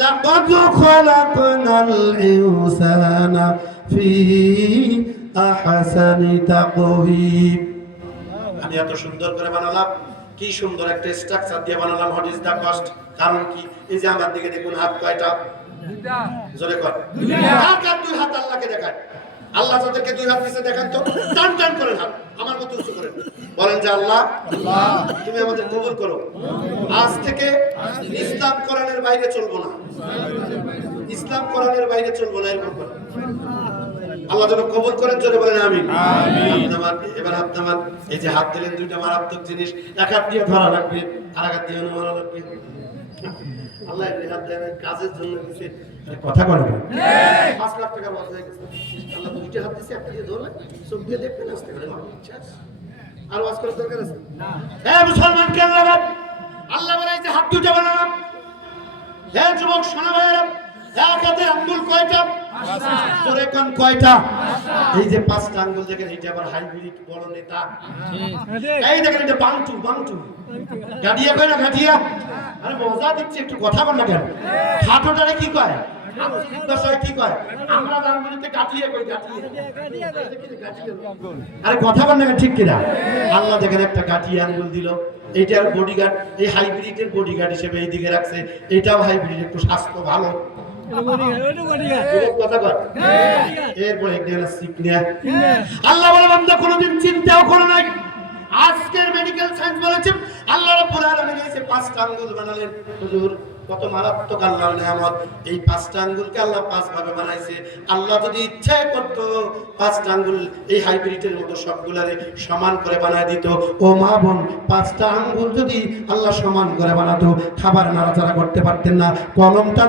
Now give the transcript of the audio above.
লাকাদ খলাকনাল ইনসানা ফি আহসানি তাকওয়িম। আমি এত সুন্দর করে বানালাম, কি সুন্দর একটা স্ট্রাকচার দিয়ে বানালাম। What is the cost? কারণ কি? এই যে আমার দিকে দেখুন, হাত কয়টা? দুইটা। জোরে কর। দুইটা। কার দুই হাত আল্লাহকে দেখায়? আল্লাহ যাদেরকে দুই হাত দিয়েছে দেখান তো, টান টান করেন হাত, আমার মতো উঁচু করেন, বলেন যে আল্লাহ তুমি আমাদের কবুল করো। আজ থেকে ইসলাম কোরআনের বাইরে চলবো না, ইসলাম কোরআনের বাইরে চলবো না, এরকম করে আল্লাহ যেন কবুল করেন। জোরে বলেন আমিন। এবার হাত নামান। এই যে হাত দিলেন, দুইটা মারাত্মক জিনিস, এক হাত দিয়ে ধরা লাগবে, আর এক হাত দিয়ে মারা লাগবে। আল্লাহ এই হাত দেন কাজের জন্য দিয়েছে, কথা বলে 5 লাখ টাকা লস হয়ে গেছে। আল্লাহ দুইটা হাত দিয়েছে, একটা দিয়ে ধরলে চোখ দিয়ে দেখবেন, আসতে পারে আর ওয়াজ করার দরকার আছে না। হ্যাঁ মুসলমান কে আল্লাহ, আল্লাহ বলে এই যে হাত দুটো বানালাম। হ্যাঁ যুবক শোনা ভাইরা, এক হাতে আঙ্গুল কয়টা? জোরে কোন কয়টা? এই যে 5টা আঙ্গুল দেখেন, এটা আবার হাইব্রিড বড় নেতা। এই দেখেন, এটা বাংটু, বাংটু গাডিয়া কয় না, গাডিয়া। আরে মজা দিচ্ছে, একটু কথা বল না কেন? হাঁটুটারে কি কয়? কি কয়? আমরা আঙ্গুলিতে গাটিয়ে কই, গাটিয়ে। আরে কথা বল না, ঠিক কিনা? আল্লাহ দেখেন একটা গাটিয়ে আঙ্গুল দিল, এইটার বডিগার্ড, এই হাইব্রিডের বডিগার্ড হিসেবে এই দিকে রাখছে। এটাও হাইব্রিড, একটু স্বাস্থ্য ভালো। এরপরে আল্লাহ বলে বান্দা কোনোদিন চিন্তাও করে নাই। আজকের মেডিকেল সায়েন্স বলেছে আল্লাহ রাব্বুল আলামিন এই যে 5টা আঙ্গুল বানালেন, হুজুর কত মারাত্মক আল্লাহর নিয়ামত। এই 5টা আঙ্গুলকে আল্লাহ 5 ভাবে বানাইছে। আল্লাহ যদি ইচ্ছা করতো 5টা আঙ্গুল এই হাইব্রিডের মতো সবগুলারে সমান করে বানায় দিত। ও মা বোন, 5টা আঙ্গুল যদি আল্লাহ সমান করে বানাতো, খাবার নাড়াচাড়া করতে পারতেন না। কলমটা